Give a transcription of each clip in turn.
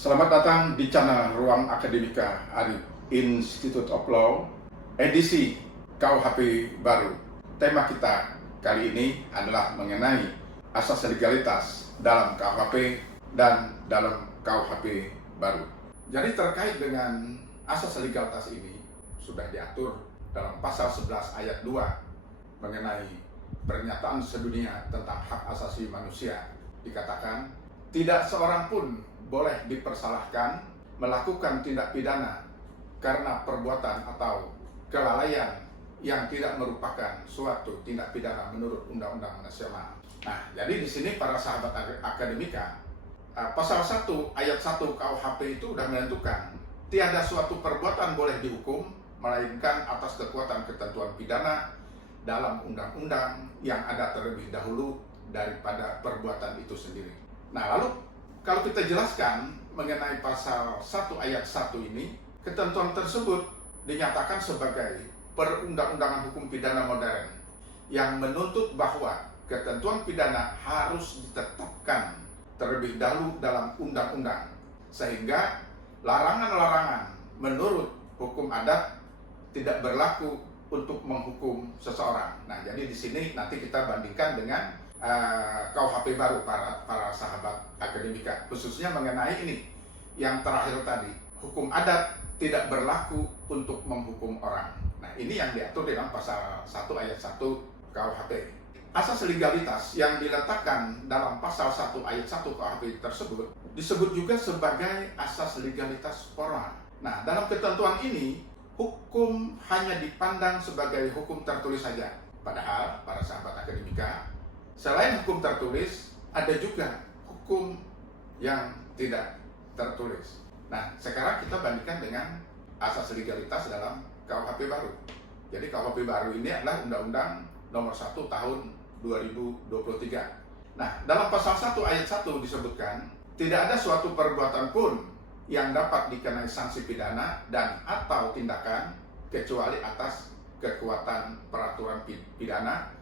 Selamat datang di channel Ruang Akademika Arif Institute of Law edisi KUHP baru. Tema kita kali ini adalah mengenai asas legalitas dalam KUHP dan dalam KUHP baru. Jadi terkait dengan asas legalitas ini sudah diatur dalam pasal 11 ayat 2 mengenai pernyataan sedunia tentang hak asasi manusia. Dikatakan tidak seorang pun boleh dipersalahkan melakukan tindak pidana karena perbuatan atau kelalaian yang tidak merupakan suatu tindak pidana menurut Undang-Undang Nasional. Nah, jadi di sini para sahabat akademika, pasal 1 ayat 1 KUHP itu sudah menentukan tiada suatu perbuatan boleh dihukum melainkan atas kekuatan ketentuan pidana dalam undang-undang yang ada terlebih dahulu daripada perbuatan itu sendiri. Nah, lalu kalau kita jelaskan mengenai pasal 1 ayat 1 ini, ketentuan tersebut dinyatakan sebagai perundang-undangan hukum pidana modern yang menuntut bahwa ketentuan pidana harus ditetapkan terlebih dahulu dalam undang-undang, sehingga larangan-larangan menurut hukum adat tidak berlaku untuk menghukum seseorang. Nah, jadi di sini nanti kita bandingkan dengan KUHP baru para sahabat akademika, khususnya mengenai ini yang terakhir tadi, hukum adat tidak berlaku untuk menghukum orang. Nah, ini yang diatur dalam pasal 1 ayat 1 KUHP. Asas legalitas yang diletakkan dalam pasal 1 ayat 1 KUHP tersebut disebut juga sebagai asas legalitas formal. Nah, dalam ketentuan ini hukum hanya dipandang sebagai hukum tertulis saja. Padahal para sahabat akademika, selain hukum tertulis, ada juga hukum yang tidak tertulis. Nah, sekarang kita bandingkan dengan asas legalitas dalam KUHP baru. Jadi KUHP baru ini adalah Undang-Undang Nomor 1 Tahun 2023. Nah, dalam pasal 1 ayat 1 disebutkan, tidak ada suatu perbuatan pun yang dapat dikenai sanksi pidana dan atau tindakan kecuali atas kekuatan peraturan pidana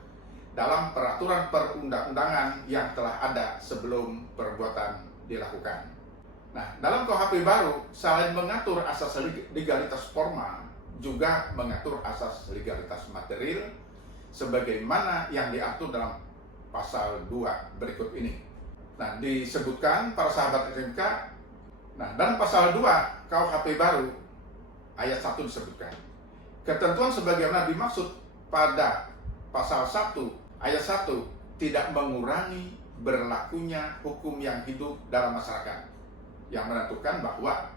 dalam peraturan perundang-undangan yang telah ada sebelum perbuatan dilakukan. Nah, dalam KUHP baru, selain mengatur asas legalitas formal, juga mengatur asas legalitas material, sebagaimana yang diatur dalam pasal 2 berikut ini. Nah, disebutkan para sahabat akademika, nah, dalam pasal 2 KUHP baru, ayat 1 disebutkan, ketentuan sebagaimana dimaksud pada pasal 1 ayat 1 tidak mengurangi berlakunya hukum yang hidup dalam masyarakat, yang menentukan bahwa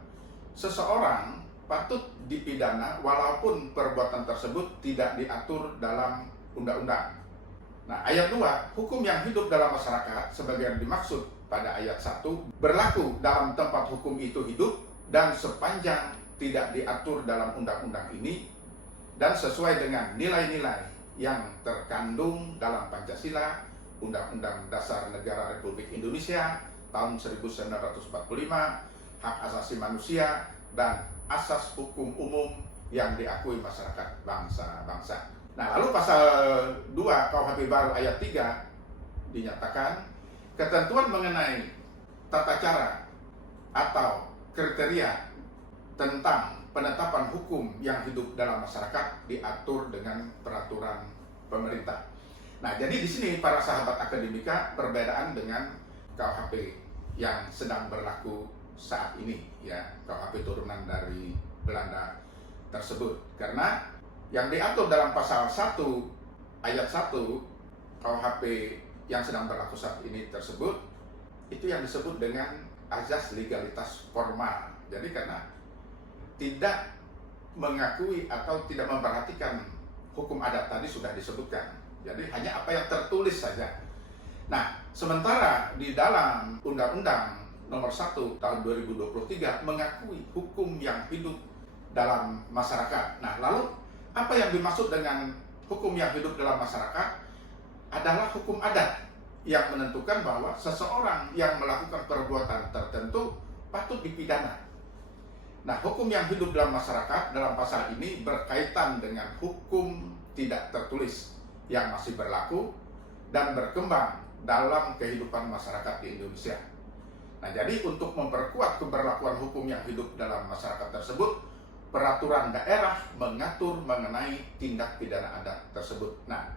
seseorang patut dipidana walaupun perbuatan tersebut tidak diatur dalam undang-undang. Nah, ayat 2, hukum yang hidup dalam masyarakat sebagaimana dimaksud pada ayat 1 berlaku dalam tempat hukum itu hidup dan sepanjang tidak diatur dalam undang-undang ini dan sesuai dengan nilai-nilai yang terkandung dalam Pancasila, Undang-Undang Dasar Negara Republik Indonesia tahun 1945, hak asasi manusia, dan asas hukum umum yang diakui masyarakat bangsa-bangsa. Nah, lalu pasal 2 KUHP baru ayat 3 dinyatakan ketentuan mengenai tata cara atau kriteria tentang penetapan hukum yang hidup dalam masyarakat diatur dengan peraturan pemerintah. Nah, jadi di sini para sahabat akademika perbedaan dengan KUHP yang sedang berlaku saat ini, ya, KUHP turunan dari Belanda tersebut. Karena yang diatur dalam pasal 1 ayat 1 KUHP yang sedang berlaku saat ini tersebut, itu yang disebut dengan asas legalitas formal. Jadi karena tidak mengakui atau tidak memperhatikan hukum adat tadi sudah disebutkan. Jadi hanya apa yang tertulis saja. Nah, sementara di dalam Undang-Undang Nomor 1 Tahun 2023 mengakui hukum yang hidup dalam masyarakat. Nah, lalu apa yang dimaksud dengan hukum yang hidup dalam masyarakat adalah hukum adat yang menentukan bahwa seseorang yang melakukan perbuatan tertentu patut dipidana. Nah, hukum yang hidup dalam masyarakat dalam pasal ini berkaitan dengan hukum tidak tertulis yang masih berlaku dan berkembang dalam kehidupan masyarakat di Indonesia. Nah, jadi untuk memperkuat keberlakuan hukum yang hidup dalam masyarakat tersebut, peraturan daerah mengatur mengenai tindak pidana adat tersebut. Nah,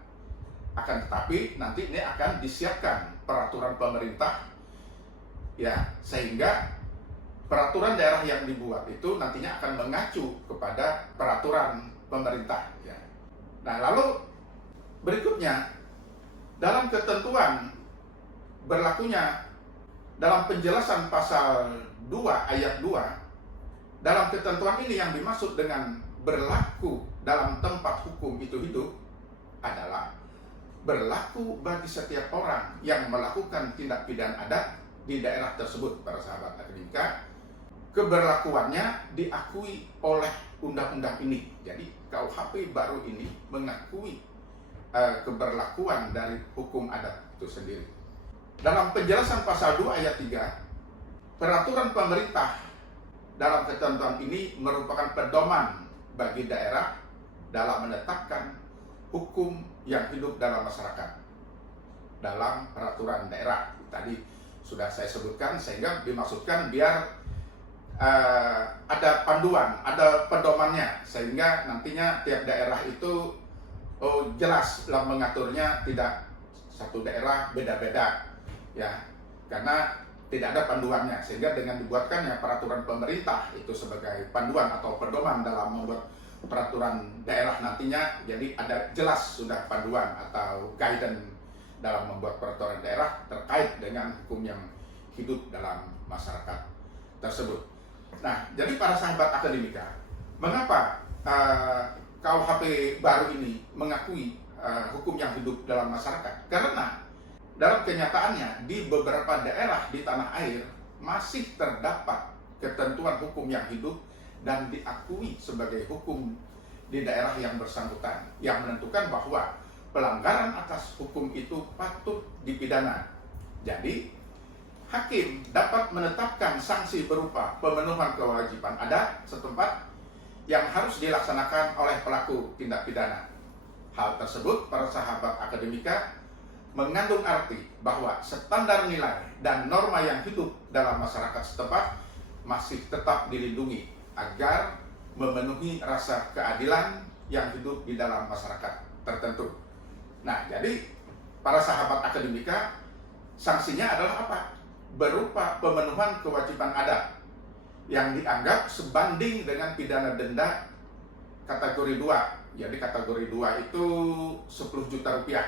akan tetapi nanti ini akan disiapkan peraturan pemerintah, ya, sehingga peraturan daerah yang dibuat itu nantinya akan mengacu kepada peraturan pemerintah, ya. Nah, lalu berikutnya, dalam ketentuan berlakunya dalam penjelasan pasal 2 ayat 2, dalam ketentuan ini yang dimaksud dengan berlaku dalam tempat hukum itu hidup adalah berlaku bagi setiap orang yang melakukan tindak pidana adat di daerah tersebut, para sahabat akademika. Keberlakuannya diakui oleh undang-undang ini. Jadi KUHP baru ini mengakui keberlakuan dari hukum adat itu sendiri. Dalam penjelasan pasal 2 ayat 3, peraturan pemerintah dalam ketentuan ini merupakan pedoman bagi daerah dalam menetapkan hukum yang hidup dalam masyarakat dalam peraturan daerah. Tadi sudah saya sebutkan, sehingga dimaksudkan biar ada panduan, ada pedomannya, sehingga nantinya tiap daerah itu jelas dalam mengaturnya, tidak satu daerah beda-beda, ya, karena tidak ada panduannya, sehingga dengan dibuatkannya peraturan pemerintah itu sebagai panduan atau pedoman dalam membuat peraturan daerah nantinya, jadi ada jelas sudah panduan atau guidance dalam membuat peraturan daerah terkait dengan hukum yang hidup dalam masyarakat tersebut. Nah, jadi para sahabat akademika, mengapa KUHP baru ini mengakui hukum yang hidup dalam masyarakat? Karena dalam kenyataannya di beberapa daerah di tanah air masih terdapat ketentuan hukum yang hidup dan diakui sebagai hukum di daerah yang bersangkutan, yang menentukan bahwa pelanggaran atas hukum itu patut dipidana. Jadi, hakim dapat menetapkan sanksi berupa pemenuhan kewajiban adat setempat yang harus dilaksanakan oleh pelaku tindak pidana. Hal tersebut, para sahabat akademika, mengandung arti bahwa standar nilai dan norma yang hidup dalam masyarakat setempat masih tetap dilindungi agar memenuhi rasa keadilan yang hidup di dalam masyarakat tertentu. Nah, jadi para sahabat akademika, sanksinya adalah apa? Berupa pemenuhan kewajiban adat yang dianggap sebanding dengan pidana denda kategori 2. Jadi kategori 2 itu 10 juta rupiah.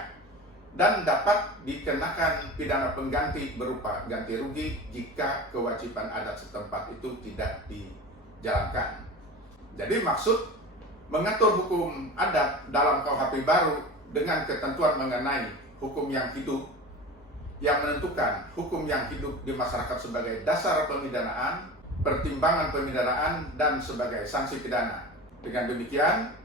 Dan dapat dikenakan pidana pengganti berupa ganti rugi jika kewajiban adat setempat itu tidak dijalankan. Jadi maksud mengatur hukum adat dalam KUHP baru dengan ketentuan mengenai hukum yang hidup, yang menentukan hukum yang hidup di masyarakat sebagai dasar pemidanaan, pertimbangan pemidanaan, dan sebagai sanksi pidana. Dengan demikian,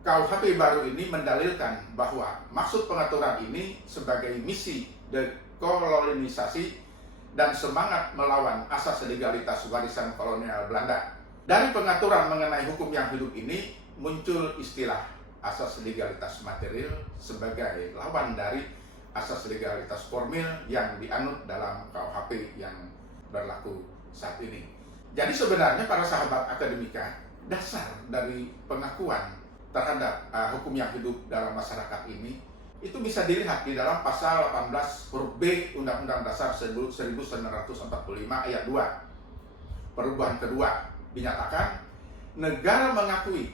KUHP baru ini mendalilkan bahwa maksud pengaturan ini sebagai misi dekolonisasi dan semangat melawan asas legalitas warisan kolonial Belanda. Dari pengaturan mengenai hukum yang hidup ini muncul istilah asas legalitas material sebagai lawan dari asas legalitas formil yang dianut dalam KUHP yang berlaku saat ini. Jadi sebenarnya para sahabat akademika, dasar dari pengakuan terhadap hukum yang hidup dalam masyarakat ini itu bisa dilihat di dalam pasal 18 huruf B Undang-Undang Dasar 1945 ayat 2. Perubahan kedua dinyatakan negara mengakui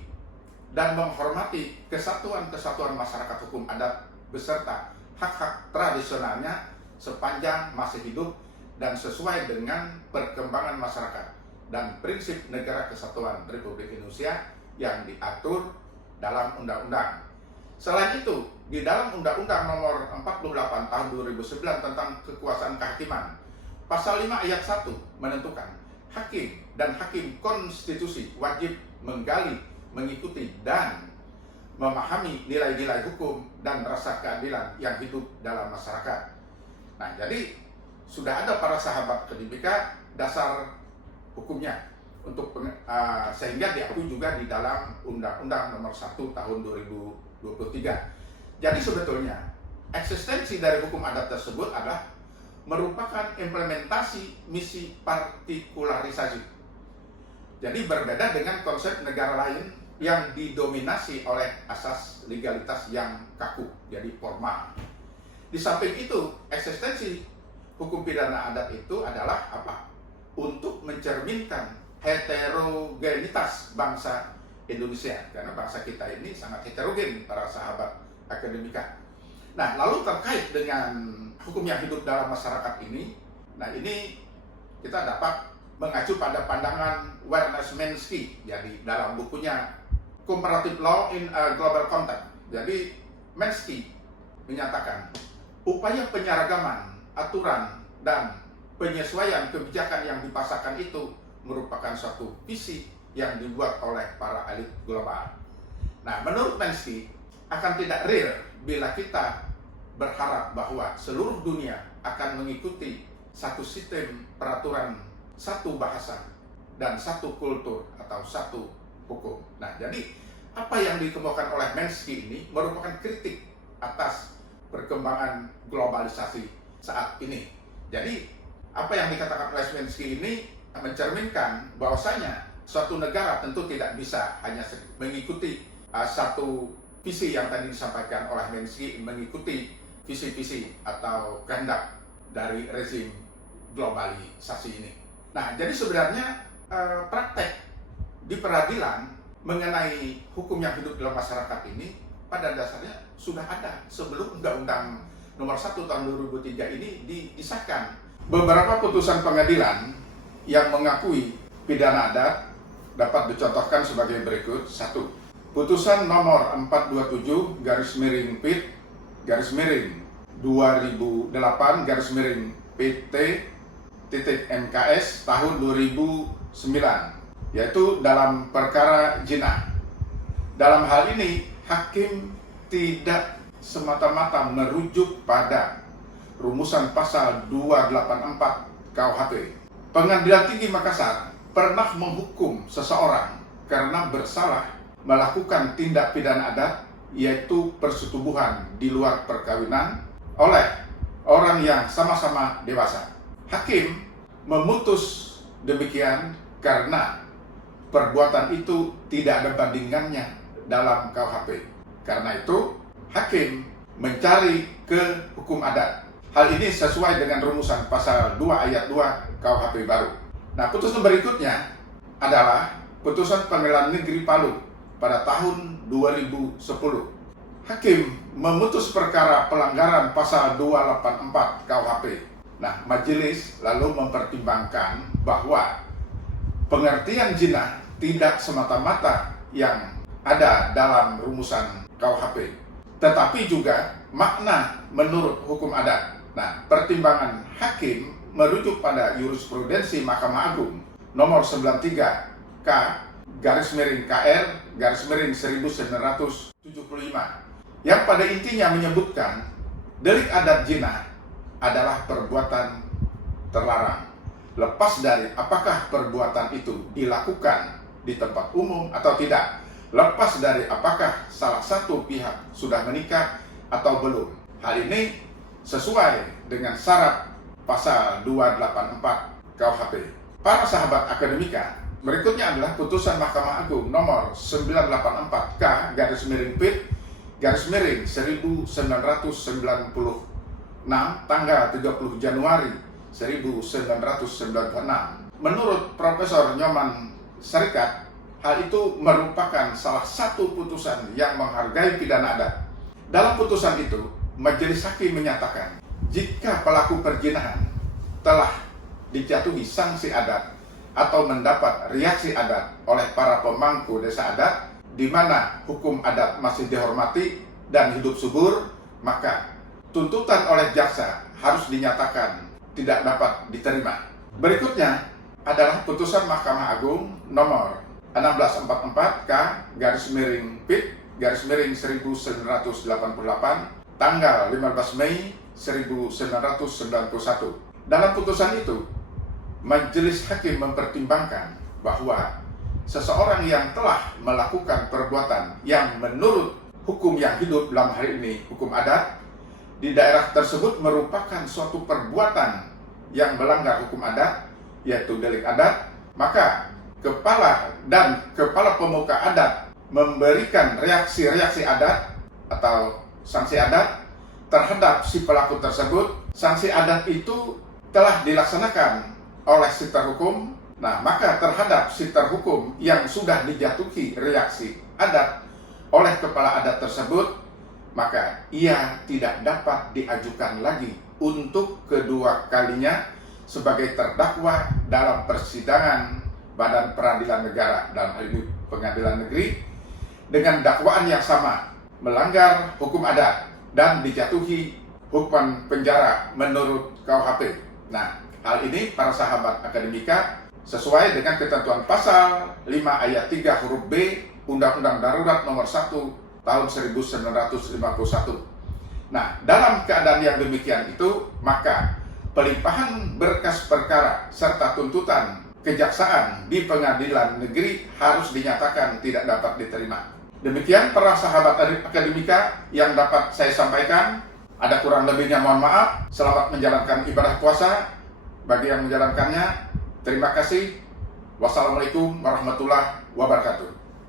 dan menghormati kesatuan-kesatuan masyarakat hukum adat beserta hak-hak tradisionalnya sepanjang masih hidup dan sesuai dengan perkembangan masyarakat dan prinsip negara kesatuan Republik Indonesia yang diatur dalam undang-undang. Selain itu, di dalam Undang-Undang Nomor 48 Tahun 2009 tentang Kekuasaan Kehakiman, Pasal 5 ayat 1 menentukan hakim dan hakim konstitusi wajib menggali, mengikuti, dan memahami nilai-nilai hukum dan rasa keadilan yang hidup dalam masyarakat. Nah, jadi sudah ada para sahabat akademika dasar hukumnya untuk sehingga diakui juga di dalam Undang-Undang Nomor 1 Tahun 2023. Jadi sebetulnya eksistensi dari hukum adat tersebut adalah merupakan implementasi misi partikularisasi. Jadi berbeda dengan konsep negara lain yang didominasi oleh asas legalitas yang kaku, jadi formal. Di samping itu, eksistensi hukum pidana adat itu adalah apa? Untuk mencerminkan heterogenitas bangsa Indonesia, karena bangsa kita ini sangat heterogen, para sahabat akademika. Nah, lalu terkait dengan hukum yang hidup dalam masyarakat ini, nah ini kita dapat mengacu pada pandangan Werner-Schimanski, jadi dalam bukunya Comparative Law in a Global Context. Jadi Schimanski menyatakan upaya penyeragaman, aturan, dan penyesuaian kebijakan yang dipasarkan itu merupakan suatu visi yang dibuat oleh para elit global. Nah, menurut Schimanski akan tidak real bila kita berharap bahwa seluruh dunia akan mengikuti satu sistem peraturan, satu bahasa, dan satu kultur atau satu hukum. Nah, jadi apa yang dikemukakan oleh Schimanski ini merupakan kritik atas perkembangan globalisasi saat ini. Jadi, apa yang dikatakan oleh Schimanski ini mencerminkan bahwasanya suatu negara tentu tidak bisa hanya mengikuti satu visi yang tadi disampaikan oleh Schimanski, mengikuti visi-visi atau kehendak dari rezim globalisasi ini. Nah, jadi sebenarnya praktek di peradilan mengenai hukum yang hidup dalam masyarakat ini pada dasarnya sudah ada sebelum Undang-Undang Nomor 1 Tahun 2003 ini disahkan. Beberapa putusan pengadilan yang mengakui pidana adat dapat dicontohkan sebagai berikut. 1. Putusan nomor 427/PIT /2008/PT-MKS tahun 2009, yaitu dalam perkara zina. Dalam hal ini, hakim tidak semata-mata merujuk pada rumusan pasal 284 KUHP. Pengadilan Tinggi Makassar pernah menghukum seseorang karena bersalah melakukan tindak pidana adat, yaitu persetubuhan di luar perkawinan oleh orang yang sama-sama dewasa. Hakim memutus demikian karena perbuatan itu tidak ada bandingannya dalam KUHP. Karena itu, hakim mencari ke hukum adat. Hal ini sesuai dengan rumusan pasal 2 ayat 2 KUHP baru. Nah, putusan berikutnya adalah putusan Pengadilan Negeri Palu pada tahun 2010. Hakim memutus perkara pelanggaran pasal 284 KUHP. Nah, majelis lalu mempertimbangkan bahwa pengertian zina tidak semata-mata yang ada dalam rumusan KUHP, tetapi juga makna menurut hukum adat. Nah, pertimbangan hakim merujuk pada jurisprudensi Mahkamah Agung nomor 93/KR/1975 yang pada intinya menyebutkan delik adat zina adalah perbuatan terlarang, lepas dari apakah perbuatan itu dilakukan di tempat umum atau tidak, lepas dari apakah salah satu pihak sudah menikah atau belum. Hal ini sesuai dengan syarat pasal 284 KUHP. Para sahabat akademika, berikutnya adalah putusan Mahkamah Agung nomor 984/1996 tanggal 30 Januari 1996. Menurut Profesor Nyoman Serikat, hal itu merupakan salah satu putusan yang menghargai pidana adat. Dalam putusan itu, majelis hakim menyatakan, jika pelaku perzinahan telah dijatuhi sanksi adat atau mendapat reaksi adat oleh para pemangku desa adat, di mana hukum adat masih dihormati dan hidup subur, maka tuntutan oleh jaksa harus dinyatakan tidak dapat diterima. Berikutnya adalah putusan Mahkamah Agung nomor 1644/PIT/1988 tanggal 15 Mei 1991. Dalam putusan itu, majelis hakim mempertimbangkan bahwa seseorang yang telah melakukan perbuatan yang menurut hukum yang hidup dalam hal ini hukum adat di daerah tersebut merupakan suatu perbuatan yang melanggar hukum adat, yaitu delik adat, maka kepala pemuka adat memberikan reaksi-reaksi adat atau sanksi adat terhadap si pelaku tersebut. Sanksi adat itu telah dilaksanakan oleh si terhukum. Nah, maka terhadap si terhukum yang sudah dijatuhi reaksi adat oleh kepala adat tersebut, maka ia tidak dapat diajukan lagi untuk kedua kalinya sebagai terdakwa dalam persidangan Badan Peradilan Negara, dalam hal ini Pengadilan Negeri, dengan dakwaan yang sama, melanggar hukum adat dan dijatuhi hukuman penjara menurut KUHP. Nah, hal ini para sahabat akademika sesuai dengan ketentuan pasal 5 ayat 3 huruf B Undang-Undang Darurat Nomor 1 tahun 1951. Nah, dalam keadaan yang demikian itu, maka pelimpahan berkas perkara serta tuntutan kejaksaan di pengadilan negeri harus dinyatakan tidak dapat diterima. Demikian para sahabat akademika yang dapat saya sampaikan. Ada kurang lebihnya mohon maaf. Selamat menjalankan ibadah puasa bagi yang menjalankannya. Terima kasih. Wassalamualaikum warahmatullahi wabarakatuh.